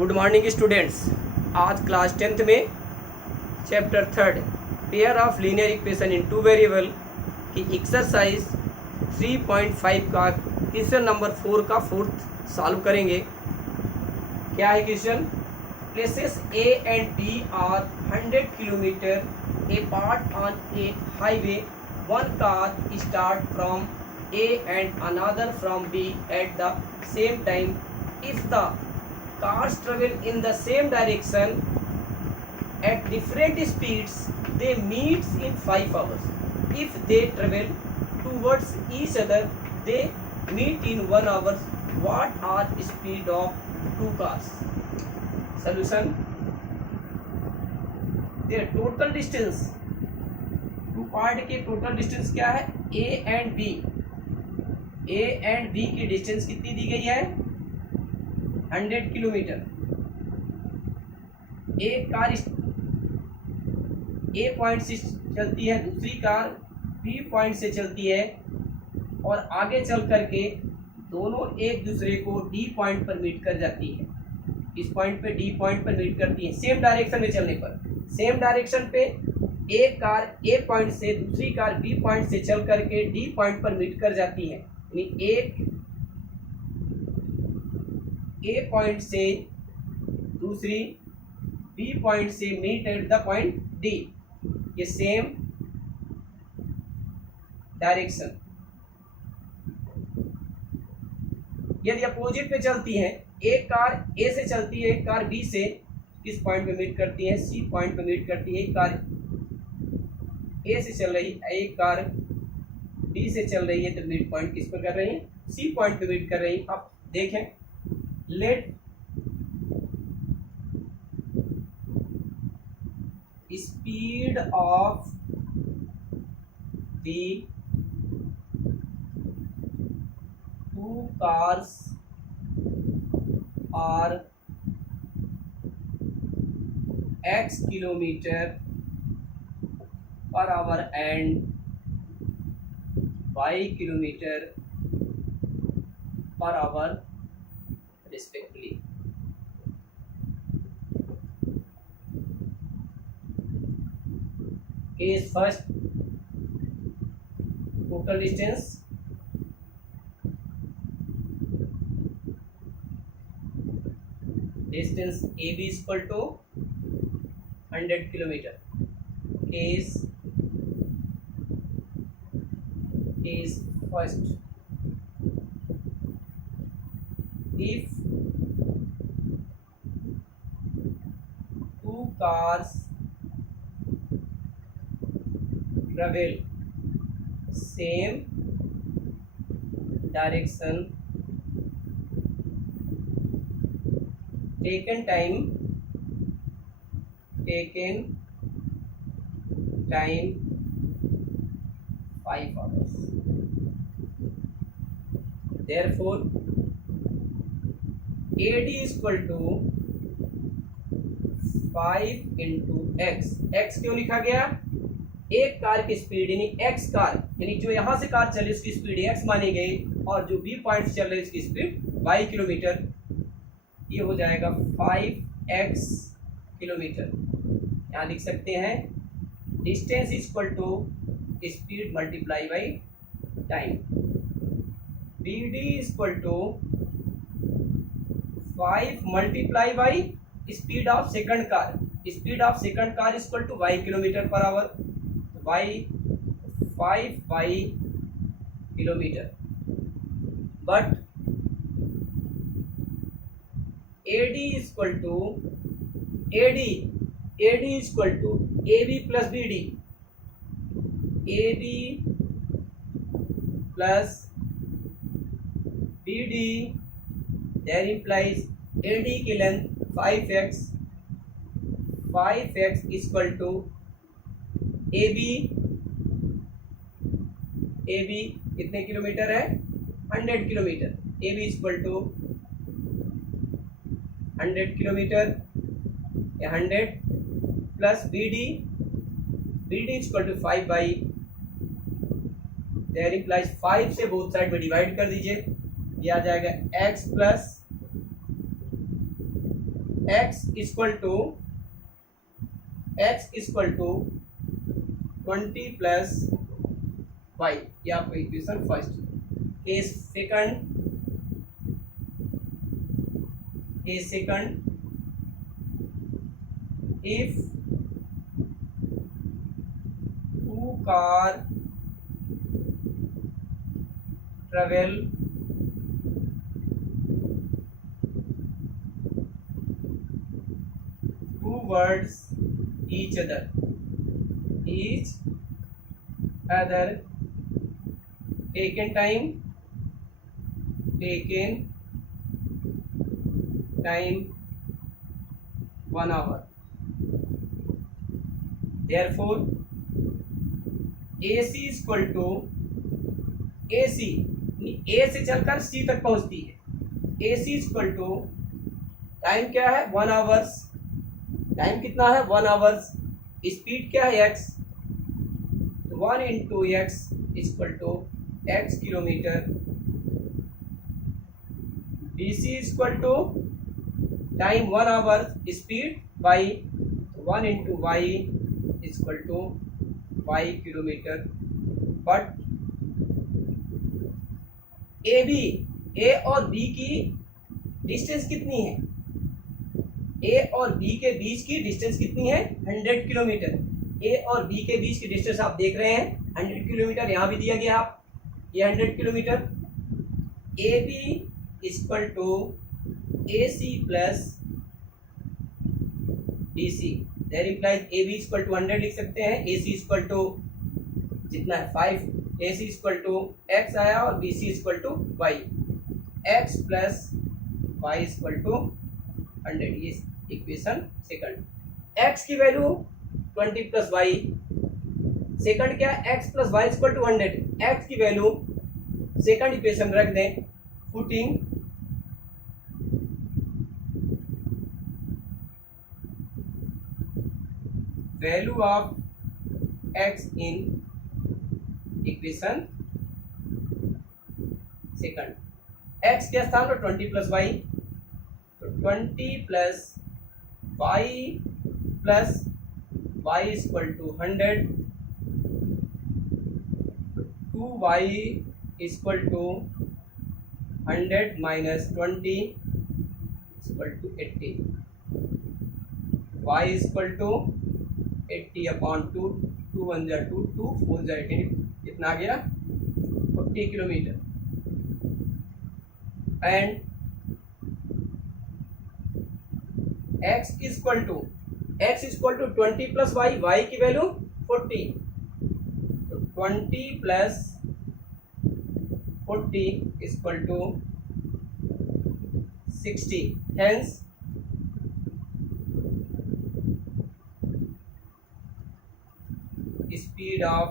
Good morning students. आज class 10th में chapter 3 pair of linear equation in two variable की exercise 3.5 का question number 4 का fourth solve करेंगे। क्या है question? Places A and B are 100 kilometre apart on a highway. One car start from A and another from B at the same time. If the cars travel in the same direction at different speeds, they meet in 5 hours. If they travel towards each other, they meet in 1 hour. What are speed of two cars? Solution: their total distance, two part के total distance क्या है? A and B. A and B की distance कितनी दी गई है? 100 kilometre. एक car ए point से चलती है, दूसरी कार बी पॉइंट से चलती है और आगे चल करके दोनों एक दूसरे को डी पॉइंट पर मीट कर जाती है। इस पॉइंट पे डी पॉइंट पर मीट करती है सेम डायरेक्शन में चलने पर। सेम डायरेक्शन पे एक कार ए पॉइंट से दूसरी कार बी पॉइंट से चल करके डी पॉइंट पर मीट कर जाती है। यानी एक ए पॉइंट से दूसरी बी पॉइंट से meet at the point D, ये सेम डायरेक्शन। यदि अपोजिट में चलती है, एक कार ए से चलती है, एक कार बी से किस पॉइंट पे मीट करती है? सी पॉइंट पे मीट करती है। एक कार ए से चल रही है, एक कार डी से चल रही है, तो मीट पॉइंट किस पर कर रही है? सी पॉइंट पे मीट कर रही है। अब देखें, let speed of the two cars are x kilometer per hour and y kilometer per hour respectively. Case first, total distance AB is equal to 100 kilometer. Case first, if two cars travel same direction, taken time 5 hours. Therefore AD is equal to 5 into x। x क्यों लिखा गया? एक car की speed यानी x car, यानी जो यहां से कार चली उसकी स्पीड x मानी गई और जो b पॉइंट से चल रही है उसकी स्पीड y किलोमीटर। ये हो जाएगा 5x किलोमीटर। यहाँ लिख सकते हैं distance is equal to speed multiply by time. BD is equal to 5 multiply by speed of second car. Speed of second car is equal to y kilometre per hour. y 5 kilometre. But AD is equal to AD is equal to AB plus BD। AB plus BD that implies AD की length 5x is equal to AB कितने kilometre है? 100 kilometre. AB is equal to 100 kilometre, 100 plus BD is equal to 5 बाई, there implies 5 से both side में divide कर दीजिए, ये आ जाएगा x plus x equal to 20 plus y, ये आपका equation first. Case second, if two car travel towards each other taken time 1 hour, therefore AC equal to AC A से चलकर C तक पहुंचती है, AC इक्वल टू टाइम क्या है 1 hours, time कितना है 1 आवर्स, स्पीड क्या है x, 1 into x equal to x kilometre, BC equal to time 1 hour speed y, 1 into y equal to y kilometre. But A और B की distance कितनी है, A और B के बीच की डिस्टेंस कितनी है 100 किलोमीटर। A और B के बीच की डिस्टेंस आप देख रहे हैं 100 किलोमीटर, यहाँ भी दिया गया आप ये 100 kilometre. AB equal to AC plus BC, there implies AB equal to 100 लिख सकते हैं, AC इक्वल टू जितना है 5, AC इक्वल टू x आया और BC equal to y, x plus y equal to 100, ये इक्वेशन सेकंड। x की value 20 plus y, second क्या है x plus y equal to 100, x की वैल्यू सेकंड इक्वेशन रख दें, putting value of x in equation second, x के स्थान पर 20 प्लस y, तो 20 plus y equal to 100, 2y equal to 100 minus 20 equal to 80, y equal to 80 upon 2, 2 1 जा 2, 2 4 जा 18, कितना आ गया 40 kilometre. And x equal to 20 plus y, y की वैल्यू 40, तो 20 plus 40 equal to 60, hence speed of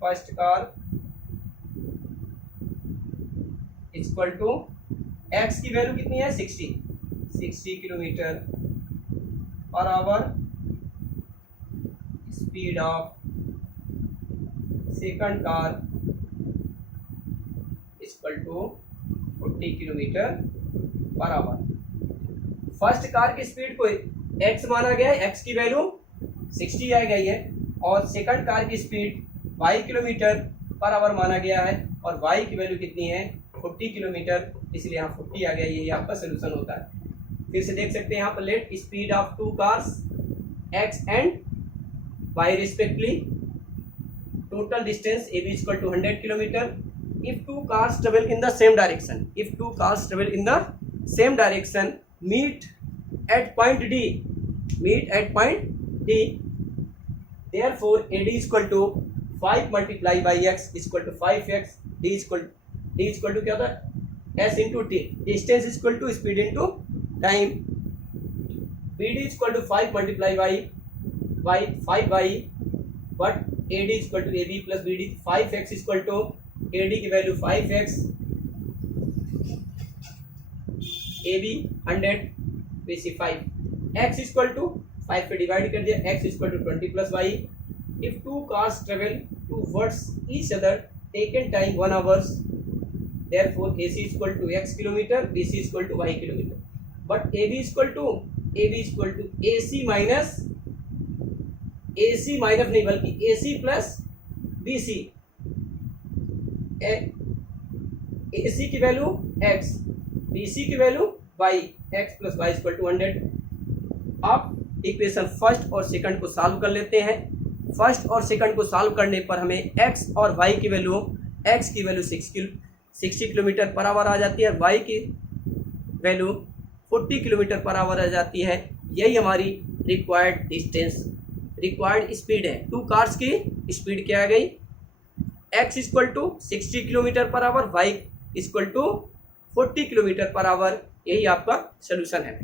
first car equal to x की value कितनी है 60 kilometre per hour, speed of second car equal to 40 kilometre per hour. First car की speed को x माना गया है, x की वैल्यू 60 आ गई है, और सेकंड कार की speed y kilometre per our माना गया है, और y की वैल्यू कितनी है 40 किलोमीटर, इसलिए यहाँ 40 आ गया, यही आपका सोल्यूशन होता है। फिर से देख सकते हैं यहाँ पर, let speed of two cars x and y respectively, total distance AB equal to 100 kilometre. If two cars travel in the same direction, meet at point D, therefore AD equal to 5 multiply by x equal to 5x, D equal to क्या होता है s into t, distance equal to speed into time, BD equal to 5 multiply by 5y, but AD equal to AB plus BD, 5x equal to AD की value 5x, AB 100 BC 5, x equal to 5 पे divide कर दिया, x equal to 20 plus y। If two cars travel towards each other taken time 1 hours, therefore AC is equal to x kilometer, BC is equal to y kilometer. But AB is equal to AC minus नहीं बल्कि AC plus BC. AC की value x, BC की value y, x plus y is equal to 100. अब equation first और second को solve कर लेते हैं. फर्स्ट और सेकंड को सॉल्व करने पर हमें x और y की वैल्यू, x की वैल्यू 60 किलोमीटर पर आवर आ जाती है, y की वैल्यू 40 किलोमीटर पर आवर आ जाती है. यही हमारी रिक्वायर्ड डिस्टेंस, रिक्वायर्ड स्पीड है. टू कार्स की स्पीड क्या आ गई, x equal to 60 kilometre per hour, y equal to 40 kilometre per hour. यही आपका सोल्यूशन है.